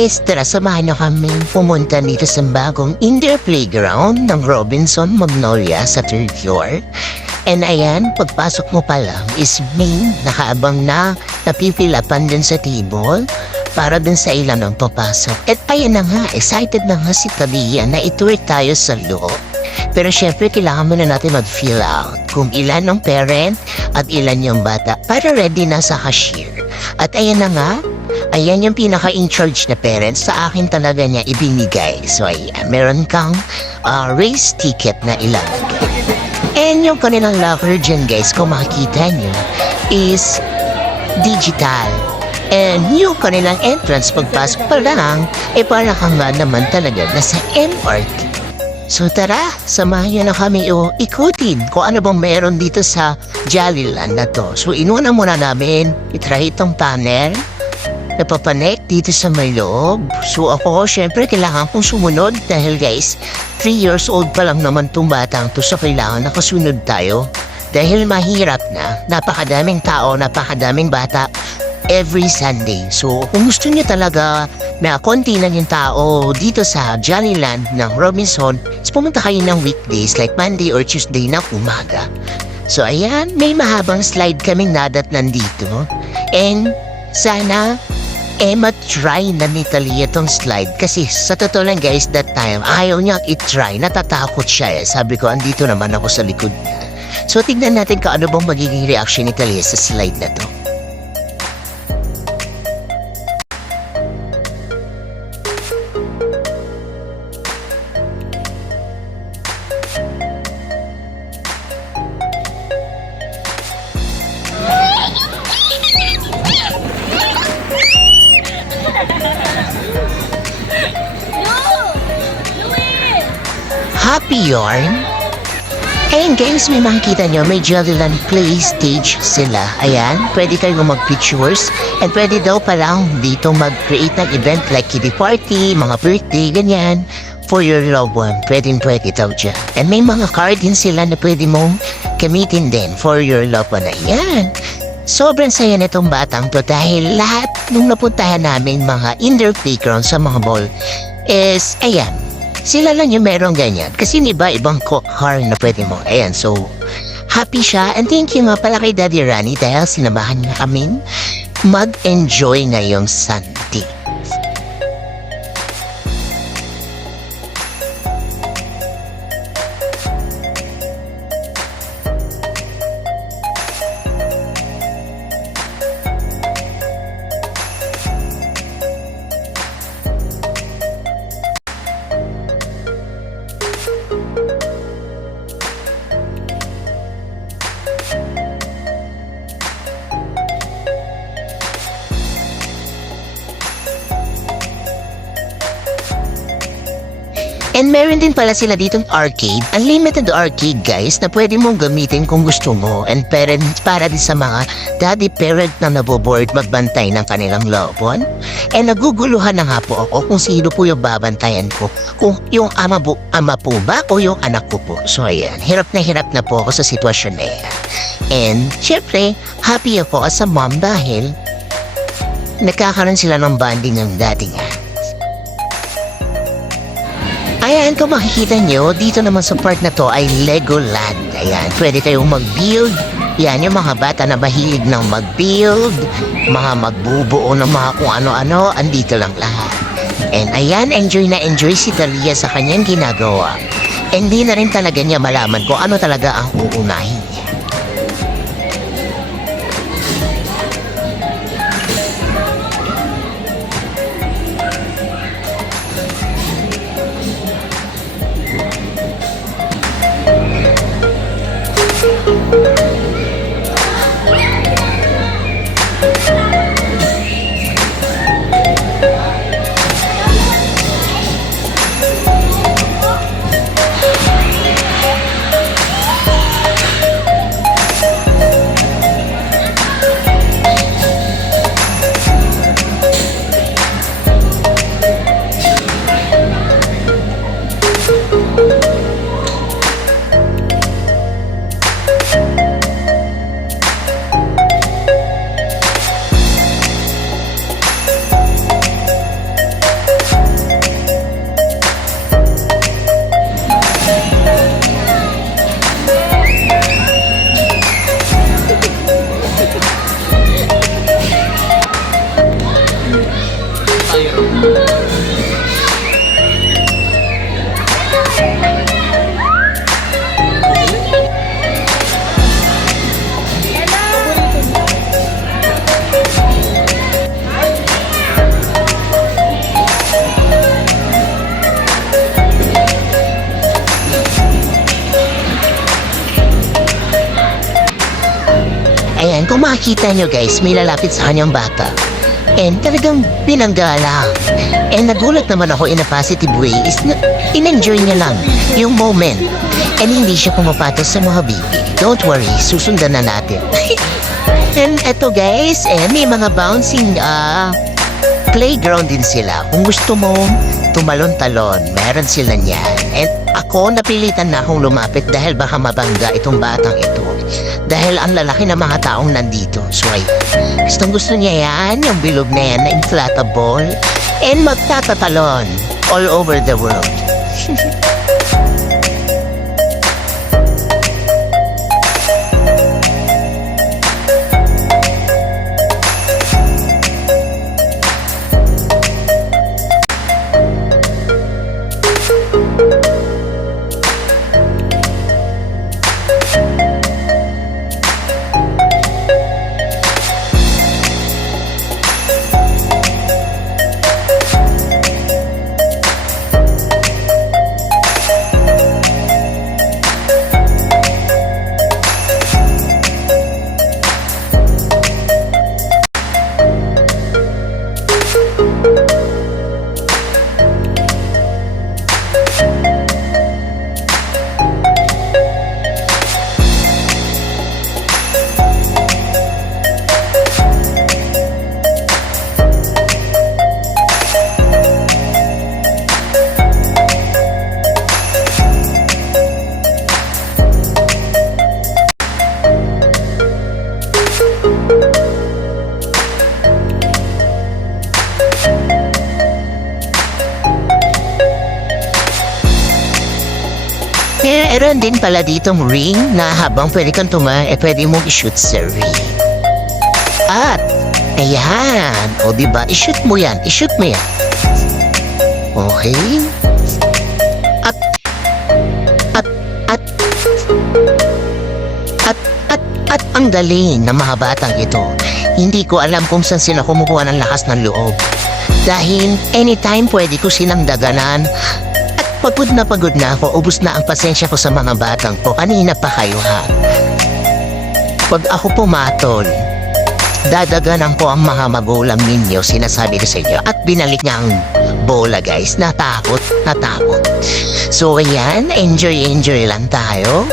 guys, tara samahan niyo kami pumunta dito sa bagong indoor playground ng Robinson Magnolia sa 3rd floor. And ayan, pagpasok mo pa lang is may nakaabang na napipilapan din sa table para din sa ilan ang papasok. At ayan na nga, excited na nga si Talia na itour tayo sa loob. Pero syempre kailangan muna natin mag-fill out kung ilan ang parent at ilan yung bata para ready na sa cashier. At ayan na nga, ayan yung pinaka-in-charge na parents sa akin talaga niya ibinigay. So ayan, meron kang race ticket na ilalagay. And yung kanilang locker dyan guys, kung makikita nyo, is digital. And yung kanilang entrance pagpasok pa lang, para ka nga naman talaga nasa MRT. So tara, samahan nyo na kami ikutin kung ano bang meron dito sa Jollyland na to. So inuuna muna namin itry itong tunnel na papanek dito sa may loob. So ako, syempre kailangan kong sumunod dahil guys, 3 years old pa lang naman itong batang to, so kailangan nakasunod tayo. Dahil mahirap na, napakadaming tao, napakadaming bata every Sunday. So kung gusto niyo talaga na konti lang yung tao dito sa Jollyland ng Robinson, so pumunta kayo ng weekdays like Monday or Tuesday na umaga. So ayan, may mahabang slide kaming nadatnan dito. And sana matry na ni Talia tong slide kasi sa totoo lang guys, that time ayaw niya i-try, natatakot siya Sabi ko, andito naman ako sa likod niya. So tignan natin kung ano bang magiging reaction ni Talia sa slide na to. Happy yarn? Ayan guys, may makikita nyo, may Jollyland Play Stage sila. Ayan, pwede kayong mag-pictures and pwede daw palang dito mag-create ng event like kiddie party, mga birthday, ganyan, for your loved one. Pwede daw dyan. And may mga card din sila na pwede mong gamitin din for your loved one. Ayan. Sobrang saya nitong batang to dahil lahat nung napuntahan namin mga indoor playground sa mga mall is, ayan, sila lang yung merong ganyan. Kasi ibang car na pwede mo. Ayan, so, happy siya. And thank you nga pala kay Daddy Rani dahil sinamahan niya kaming mag-enjoy ngayong Sunday. And meron din pala sila ditong arcade, unlimited arcade guys, na pwede mong gamitin kung gusto mo. And parents, para din sa mga daddy parent na naboboard magbantay ng kanilang loved one. And naguguluhan na nga po ako kung sino po yung babantayan ko. Kung yung ama po ba o yung anak ko po. So ayan, hirap na po ako sa sitwasyon na yan. And syempre, happy ako as a mom dahil nagkakaroon sila ng bonding ng daddy nga. Ayan, kung makikita nyo, dito naman sa part na to ay Legoland. Ayan, pwede kayong mag-build. Yan, yung mga bata na mahilig ng mag-build, mga magbubuo ng mga kung ano-ano, andito lang lahat. And ayan, enjoy na enjoy si Talia sa kanyang ginagawa. And di na rin talaga niya malaman kung ano talaga ang uunahin niya. kung makikita nyo guys, may lalapit sa kanyang bata. And talagang pinanggala. And nagulat naman ako in a positive way is na in-enjoy niya lang yung moment. And hindi siya pumapatos sa mga baby. Don't worry, susundan na natin. And eto guys, may mga bouncing playground din sila. Kung gusto mo tumalon-talon, meron sila niyan. And ako napilitan na akong lumapit dahil baka mabangga itong batang ito. Dahil ang lalaki ng mga taong nandito. So ay, gusto niya yan, yung bilog na yan na inflatable. And magtatatalon all over the world. Meron din pala ditong ring na habang pwede kang pwede mong i-shoot sa ring. At, ayan, o diba, i-shoot mo yan. Okay? At ang galing ng mga batang ito. Hindi ko alam kung saan sila kumukuha ng lakas ng loob. Dahil anytime pwede ko silang daganan. Pagod na ako, ubos na ang pasensya ko sa mga batang ko. Kanina pa kayo ha. Pag ako pumatol, dadaganan ko ang mga magulang ninyo, sinasabi ko sa inyo. At binalik niya ang bola guys, natakot. So ayan, enjoy lang tayo.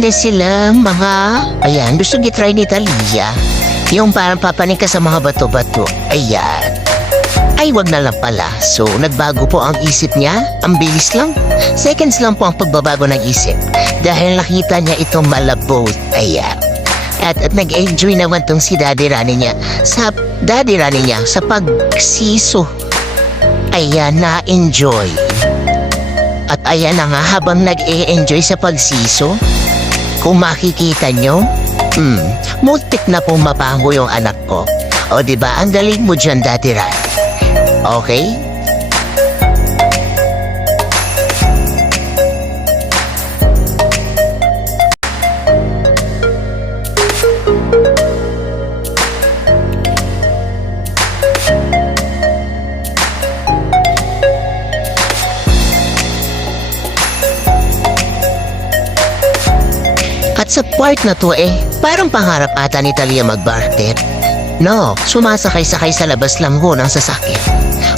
Meron din sila mga, ayan, gusto gitry ni Talia. Yung parang papanig ka sa mga bato-bato. Ayan. Ay, wag na lang pala. So, nagbago po ang isip niya. Ang bilis lang. Seconds lang po ang pagbabago ng isip. Dahil nakita niya itong malabot. Ayan. At nag-enjoy naman tong si Daddy Rani niya sa pagsiso. Ayan, na-enjoy. At ayan na nga, habang nag-e-enjoy sa pagsiso, kung makikita nyo, multik na pong mapango yung anak ko. O diba, ang galing mo dyan, Daddy Rani. Okay? At sa part na to parang pangarap ata ni Talia mag-barter. No, sumasakay-sakay sa labas lang ho ng sasakyan.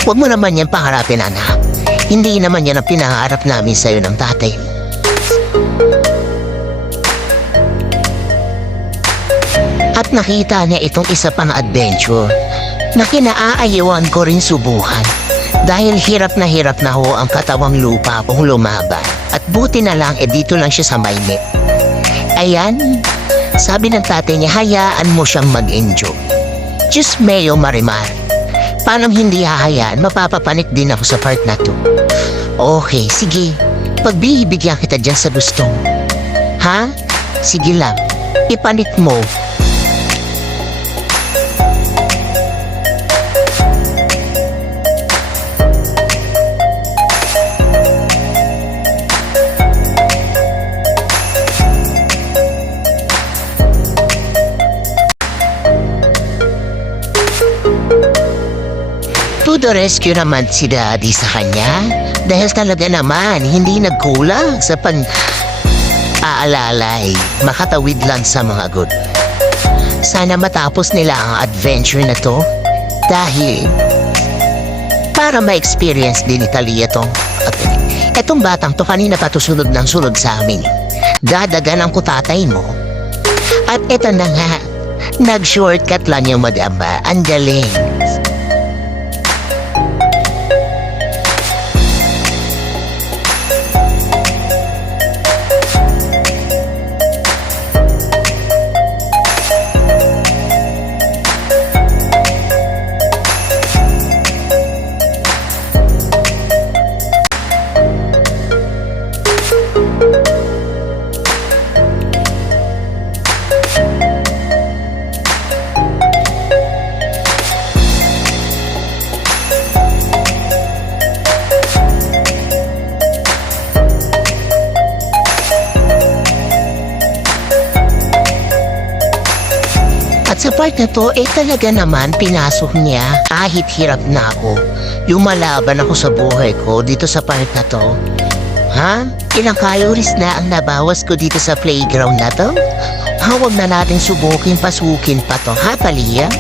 Huwag mo naman yan pangarapin, anak. Hindi naman yan ang pinangarap namin sa'yo ng tatay. At nakita niya itong isa pang adventure na kinaayawan ko rin subukan. Dahil hirap na ho ang katawang lupa kung lumaban. At buti na lang dito lang siya sa Maynit. Ayan, sabi ng tatay niya, hayaan mo siyang mag-enjoy. Diyos meo marimar. Paano hindi hahayaan, mapapapanik din ako sa part na to. Okay, sige. Pagbibigyan kita dyan sa gusto mo. Ha? Sige lang. Ipanik mo. To the rescue naman si Daddy sa kanya dahil talaga naman hindi nagkulang sa pag-aalalay, makatawid lang sa mga good. Sana matapos nila ang adventure na to dahil para ma-experience din ni Talia etong batang to kanina pa to sunod ng sunod sa amin. Dadaganan ko tatay mo. At eto na nga, nag-shortcut lang yung madama. Ang galing. At sa part na to, talaga naman pinasok niya kahit hirap na ako. Lumalaban ako sa buhay ko dito sa part na to. Ha? Ilang calories na ang nabawas ko dito sa playground na to? Huwag na natin subukin pasukin pa to, ha, Talia?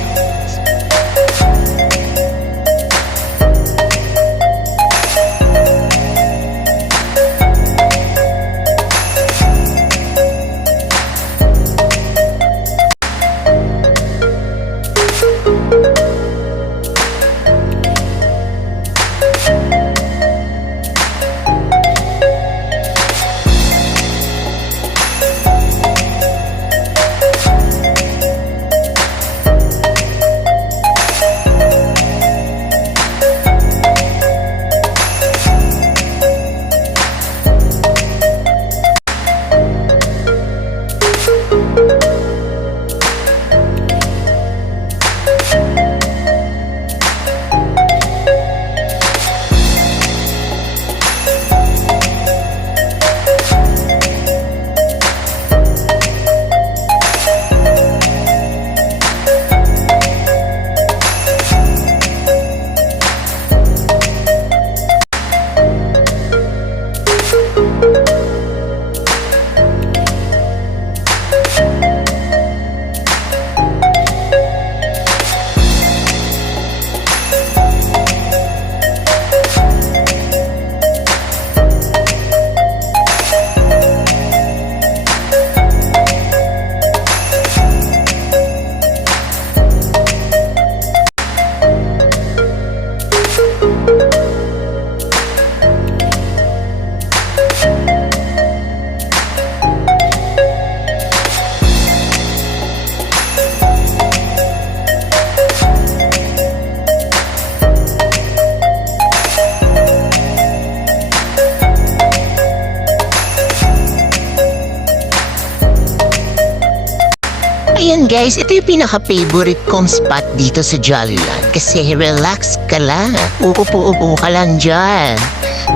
ayan guys, ito yung pinaka-favorite kong spot dito sa Jollyland. Kasi relax ka lang. Uupo-upo ka lang dyan.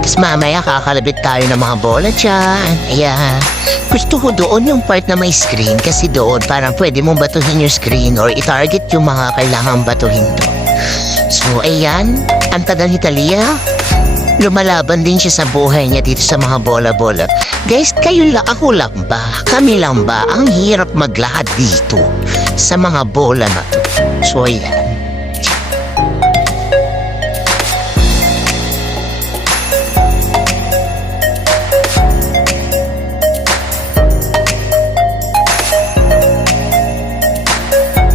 Tapos mamaya kakalabit tayo ng mga bola dyan. Ayan. Gusto ko doon yung part na may screen. Kasi doon parang pwede mong batuhin yung screen or i-target yung mga kailangang batuhin to. So ayan, ang tagal ni Talia. Lumalaban din siya sa buhay niya dito sa mga bola-bola. Guys, kayo lang, ako lang ba? Kami lang ba? Ang hirap maglakad dito sa mga bola na to. So, ayan.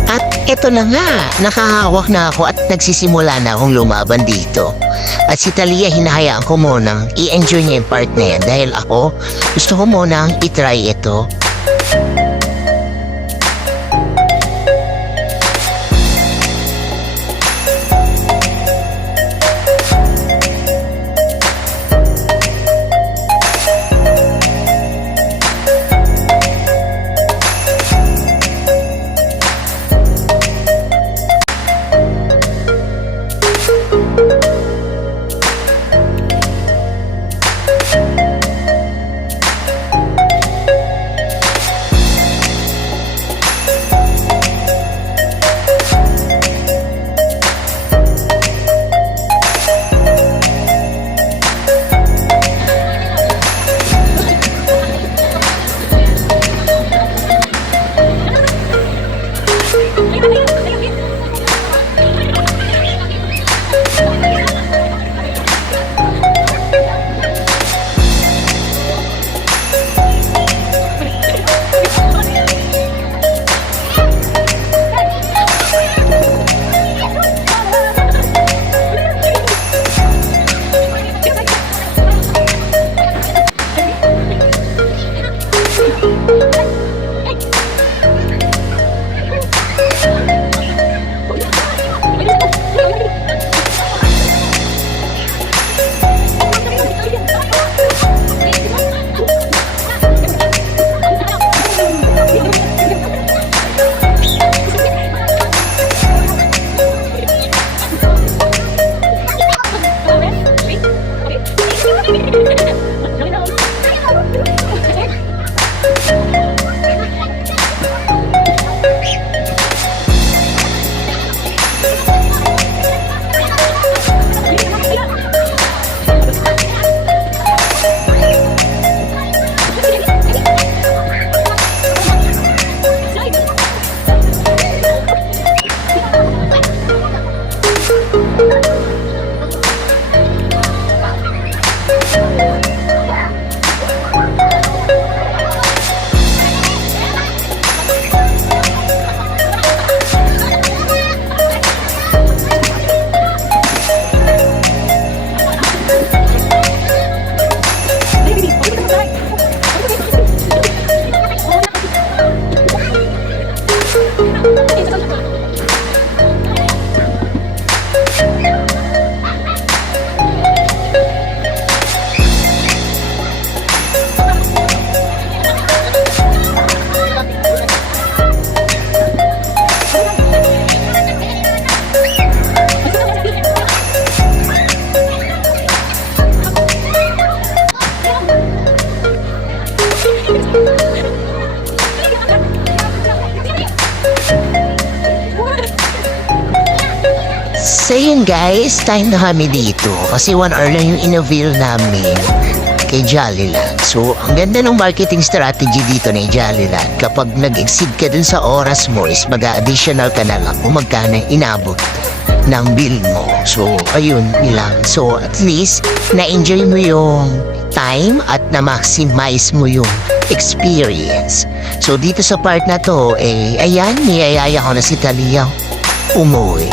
At eto na nga, nakahawak na ako at nagsisimula na akong lumaban dito. At si Talia, hinahayaan ko munang i-enjoy niya yung part na yan dahil ako gusto ko munang i-try ito. So yun guys, time na kami dito kasi 1 hour lang yung in-avail namin kay Jollyland. So ang ganda ng marketing strategy dito ni Jollyland. Kapag nag-exceed ka dun sa oras mo is mag-additional ka na lang kung magkano inabot ng bill mo. So ayun lang. So at least na-enjoy mo yung time at na-maximize mo yung experience. So dito sa part na to, ayan, niyayaya ko na si Talia umuwi.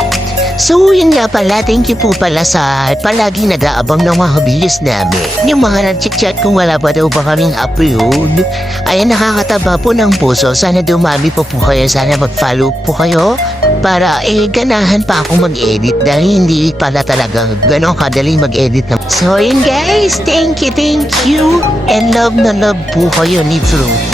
So yun nga pala, thank you po pala sa palagi nag-aabang ng mga videos namin. Yung mga nag-chat kung wala pa daw ba kaming upload. Ayan, nakakataba po ng puso. Sana dumami po kayo, sana mag-follow po kayo. Para ganahan pa akong mag-edit dahil hindi pala talaga ganon kadali mag-edit na. So yun guys, thank you. And love na love po kayo ni Fruit.